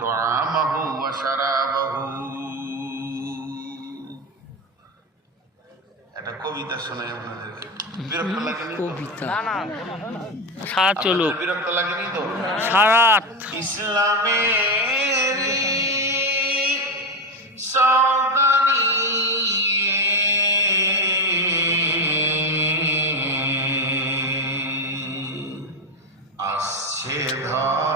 طعامه وشرابه একটা কবিতা শোনাই আপনাদেরকে বিরক্ত লাগেনি তো? কবিতা না না সারা চলুক আপনাদের বিরক্ত লাগেনি তো সারাত ইসলামের সৌদানি আসছে ধরাই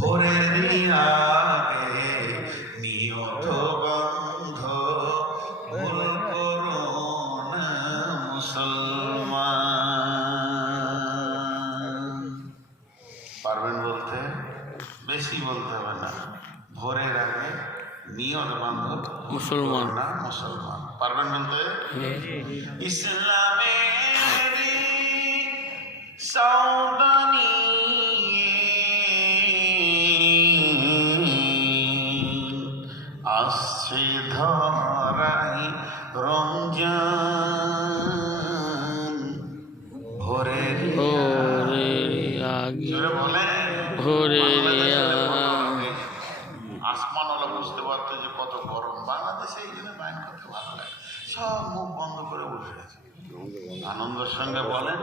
ভোরের আগে নিয়ত বন্ধ ভুল মুসলমান। পারবেন বলতে? বেশি বলতে হবে না। ভোরের আগে নিয়ত বান্ধব মুসলমান। না মুসলমান। পারবেন বলতে? ইসলামের সৌদানি আসছে ধরাই রমজান ভোরের ভোরে আগে। ভোরের বাংলাদেশের আগে। বুঝতে পারতো যে কত গরম। বাংলাদেশে এই জন্য বাইন করতে ভালো লাগে। সব মুখ বন্ধ করে বসে আছে। আনন্দের সঙ্গে বলেন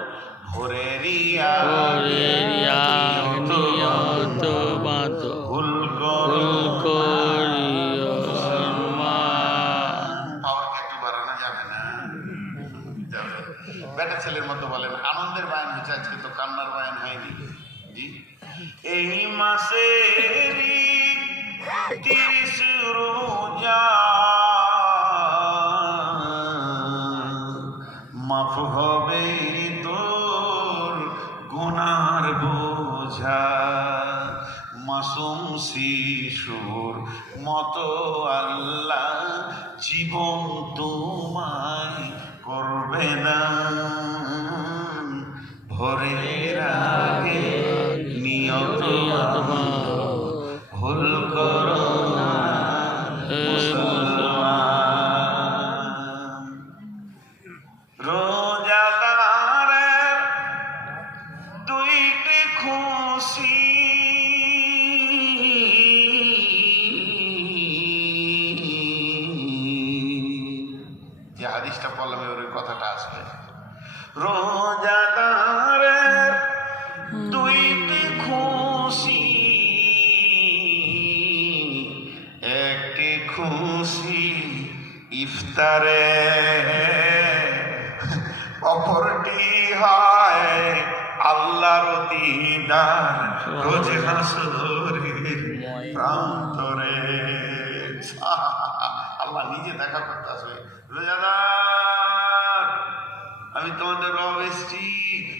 ভোরেরই ভোরের আগে নিয়ত বাত ভুল ভুল করিও মা একটু বাড়ানো যাবে না? যাবে। বেটা ছেলের মতো বলেন আনন্দের বায়ন হয়েছে আজকে তো কান্নার বায়ন হয়নি। জি? এই মাসে তিরিশ রোজা। মাফ হবে মাসুম শিশুর মতো আল্লাহ জীবন তোমায় করবে না। রোজাদারের দুইটি খুশি একটি খুশি ইফতারে। অপরটি হয় আল্লাহর দিদার রোজ হাসরের প্রান্তরে। আল্লাহ নিজে দেখা করতে আসবে। রোজাদার আমি তোমাদের রব এসছি।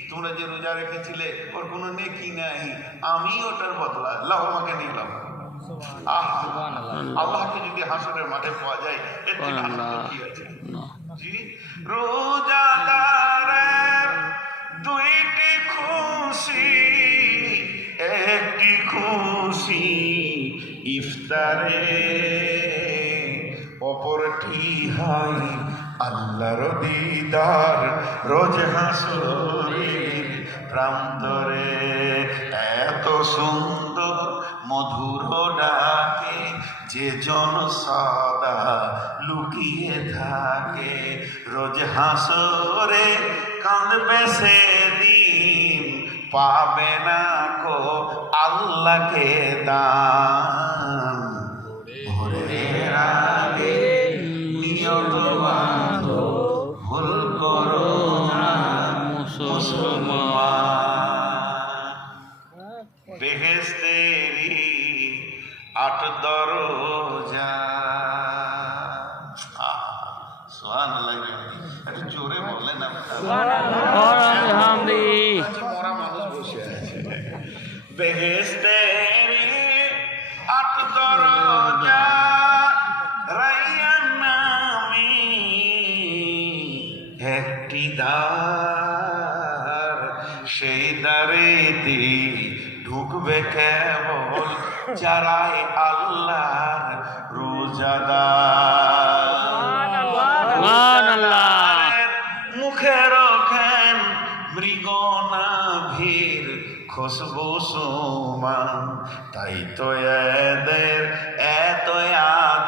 তোমরা যে রোজা রেখেছিলে ওর কোনো নেকি নাই। আমি ওটার বদলা। আল্লাহ আমাকে নিলাম আল্লাহকে যদি হাসরের মাঠে পাওয়া যায় এর থেকে আনন্দ কি আছে? জি? রোজাদারের দুইটি খুশি একটি খুশি ইফতারে অপরটি হয় আল্লাহর দিদার রোজ হাসরের প্রান্তরে এত সুন্দর মধুর ডাকে যে জন সদা লুকিয়ে থাকে। রোজ হাসরে কাঁদবে সেদিন, পাবে না কো আল্লাহকে দান। ভোরের আগে একটি দ্বার সেই দ্বারেতে ঢুকবে কেবল যারাই আল্লাহ রোজাদার। মুখে রখেন ভিড় খুশবু সুমান তাই তো এদের এত আদর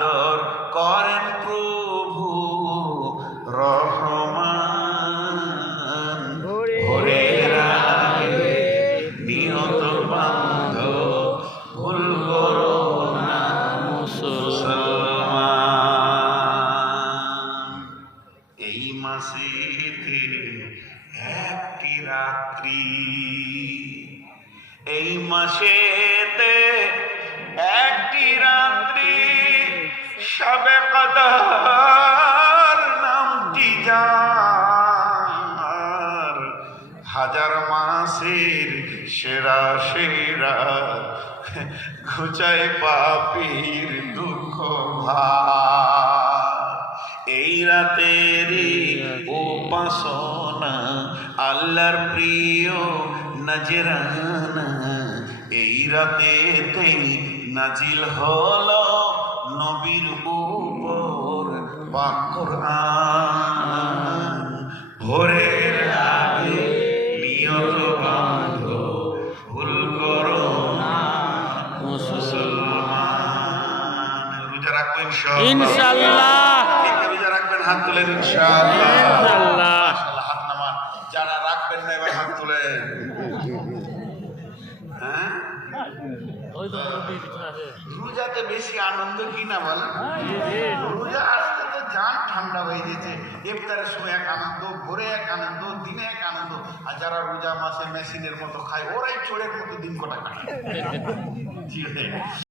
কদর নামটি যার, হাজার মাসের সেরা সেরা ঘুচায় পাপির দুঃখ ভার। এই রাতেরই উপাসনা আল্লাহর প্রিয় নজরানা, এই রাতেতেই নাজিল হলো নবীর পাকুর ভোরের আগে নিয়ত বাঁধো ভুল করো না মুসলমান। রোজা রাখব ইনশাআল্লাহ। ইনশাল্লাহ কে কে রোজা রাখবেন হাত তুলেন ইনশাআল্লাহ। ইনশাআল্লাহ। হাত নামান। যারা রাখবেন না এবার হাত তুলেন। হ্যাঁ? রোজাতে বেশি আনন্দ কি না বলেন? রোজা জান ঠান্ডা হয়ে যেতে। ইফতারের সময় এক আনন্দ, ভোরে এক আনন্দ, দিনে এক আনন্দ। আর যারা রোজা মাসে মেশিনের মতো খায়, ওরাই চোরের মতো দিন কটা ভাই।